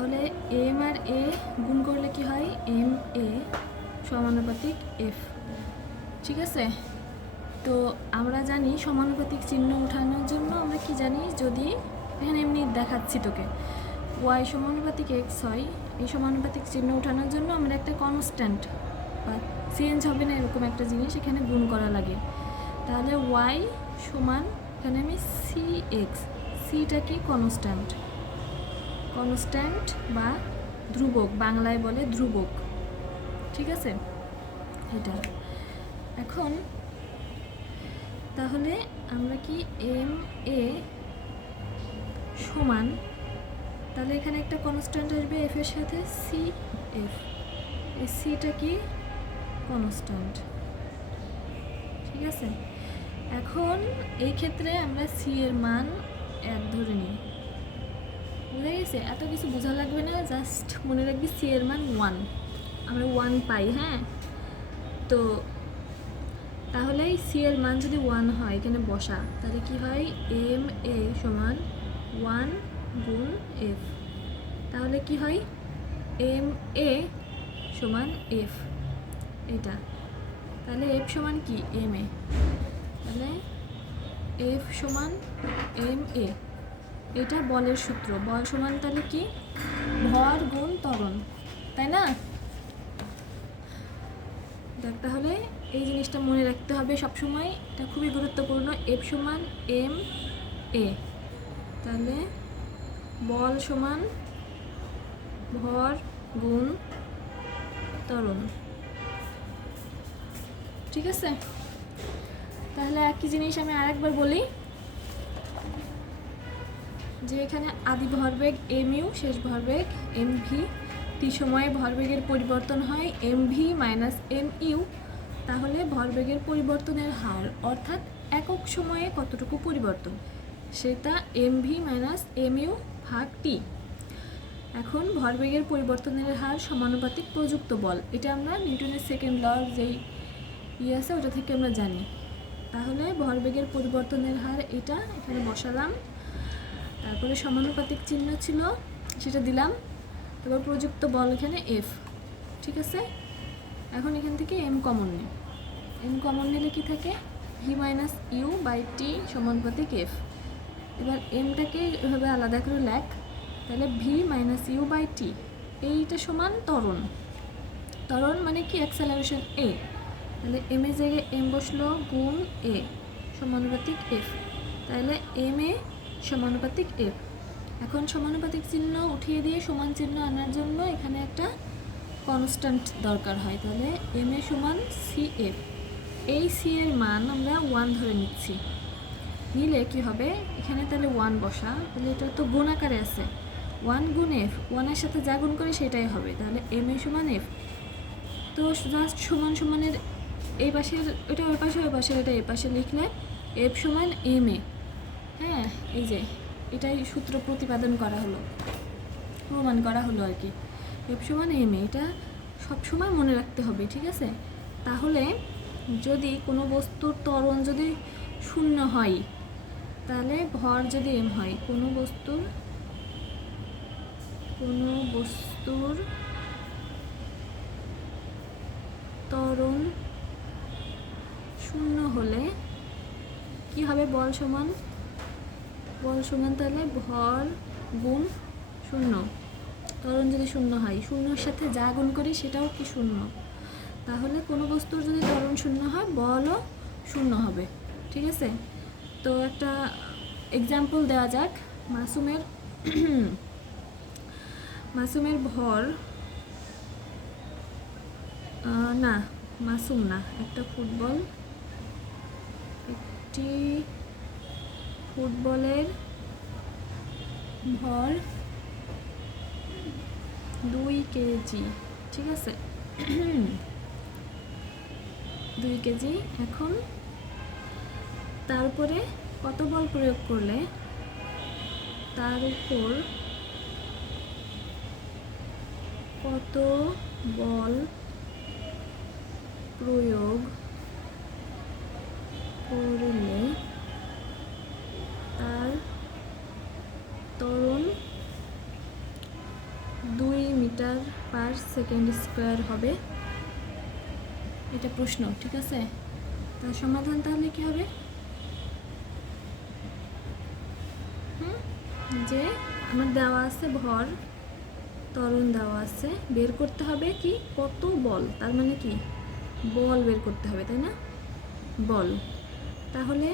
তাহলে M R এ গুণ করলে কি হয়, এম এ সমানুপাতিক এফ। ঠিক আছে, তো আমরা জানি সমানুপাতিক চিহ্ন ওঠানোর জন্য আমরা কি জানি, যদি এখানে এমনি দেখাচ্ছি তোকে ওয়াই সমানুপাতিক এক্স হয়, এই সমানুপাতিক চিহ্ন ওঠানোর জন্য আমরা একটা কনস্ট্যান্ট বা চেঞ্জ হবে না এরকম একটা জিনিস এখানে গুণ করা লাগে। তাহলে ওয়াই সমান, এখানে আমি সি এক্স, সিটা কি কনস্ট্যান্ট, কনস্ট্যান্ট বা ধ্রুবক, বাংলায় বলে ধ্রুবক। ঠিক আছে, এটা এখন তাহলে আমরা কি এম এ সমান, তাহলে এখানে একটা কনস্ট্যান্ট আসবে এফ এর সাথে, সি এফ, এই সিটা কি কনস্ট্যান্ট। ঠিক আছে, এখন এই ক্ষেত্রে আমরা সি এর মান 1 ধরে নিই। বুঝা গেছে, এত কিছু বোঝা লাগবে না, জাস্ট মনে রাখবি সি এর মান 1, আমরা 1 পাই। হ্যাঁ, তো তাহলে সি এর মান যদি 1 হয় এখানে বসা, তাহলে কি হয়, এম এ সমান 1 গুণ এফ। তাহলে কি হয়, এম এ সমান এফ, এটা তাহলে এফ সমান কি এম এ, তাহলে এফ সমান এম এ, এটা বলের সূত্র। বল সমান তাহলে কি, ভর গুণ ত্বরণ, তাই না? দেখ, তাহলে এই জিনিসটা মনে রাখতে হবে সবসময়, এটা খুবই গুরুত্বপূর্ণ। এফ সমান এম এ, তাহলে বল সমান ভর গুণ ত্বরণ। ঠিক আছে, তাহলে একই জিনিস আমি আরেকবার বলি, যে এখানে আদি ভরবেগ এম ইউ, শেষ ভরবেগ এম ভি, টি সময়ে ভরবেগের পরিবর্তন হয় M V minus M U, তাহলে ভরবেগের পরিবর্তনের হার অর্থাৎ একক সময়ে কতটুকু পরিবর্তন, সেটা M V minus M U ভাগ টি। এখন ভরবেগের পরিবর্তনের হার সমানুপাতিক প্রযুক্ত বল, এটা আমরা নিউটনের সেকেন্ড ল যেই আছে ওটা থেকে আমরা জানি। তাহলে ভরবেগের পরিবর্তনের হার এটা এখানে বসালাম, তারপরে সমানুপাতিক চিহ্ন ছিল সেটা দিলাম, তারপর প্রযুক্ত বল এখানে এফ। ঠিক আছে, এখন এখান থেকে এম কমন নিই, এম কমন নিলে কি থাকে, V minus you by T সমানুপাতিক এফ। এবার এমটাকে এভাবে আলাদা করে লেখ, তাহলে V minus you by T, এইটা সমান ত্বরণ। ত্বরণ মানে কি, অ্যাক্সেলারেশন এ, তাহলে এম এর জায়গায় এম বসলো গুণ এ সমানুপাতিক এফ, তাহলে এম এ সমানুপাতিক এফ। এখন সমানুপাতিক চিহ্ন উঠিয়ে দিয়ে সমান চিহ্ন আনার জন্য এখানে একটা কনস্ট্যান্ট দরকার হয়, তাহলে এম এ সমান সি এফ। এই সি এর মান আমরা 1 ধরে নিচ্ছি, নিলে কি হবে, এখানে তাহলে 1 বসা, তাহলে এটা তো গুণ আকারে আছে, 1 গুণ এফ, 1-এর সাথে যা গুণ করে সেটাই হবে, তাহলে এম এ সমান এফ। তো জাস্ট সমান সমানের এই পাশের এটা ওই পাশে, ওই পাশের এটা এই পাশে লিখলে এফ সমান এম এ। হ্যাঁ, এই যে এটাই সূত্র প্রতিপাদন করা হলো, প্রমাণ করা হলো আর কি, এফ সমান এম এ, এটা সবসময় মনে রাখতে হবে। ঠিক আছে, তাহলে যদি কোনো বস্তুর ত্বরণ যদি 0 হয়, তাহলে ভর যদি এম হয়, কোনো বস্তুর ত্বরণ 0 হলে কি হবে, বল সমান তাহলে ভর গুণ 0, ত্বরণ যদি 0 হয়, 0-এর সাথে যা গুণ করি সেটাও কি 0, তাহলে কোনো বস্তুর যদি ত্বরণ 0 হয় বলও 0 হবে। ঠিক আছে, তো একটা এক্সাম্পল দেওয়া যাক, মাসুমের ভর, না মাসুম না, একটি ফুটবলের ভর 2 কেজি। ঠিক আছে, 2 কেজি। এখন তার উপরে কত বল প্রয়োগ করলে তার উপর কত বল প্রয়োগ করলে তার ত্বরণ মিটার পার সেকেন্ড স্কোয়ার হবে। এটা প্রশ্ন, ঠিক আছে? তার সমাধান তাহলে কি হবে? যে আমার দেওয়া আছে ভর, ত্বরণ দেওয়া আছে, বের করতে হবে কি কত বল, তার মানে কি বল বের করতে হবে, তাই না? বল। তাহলে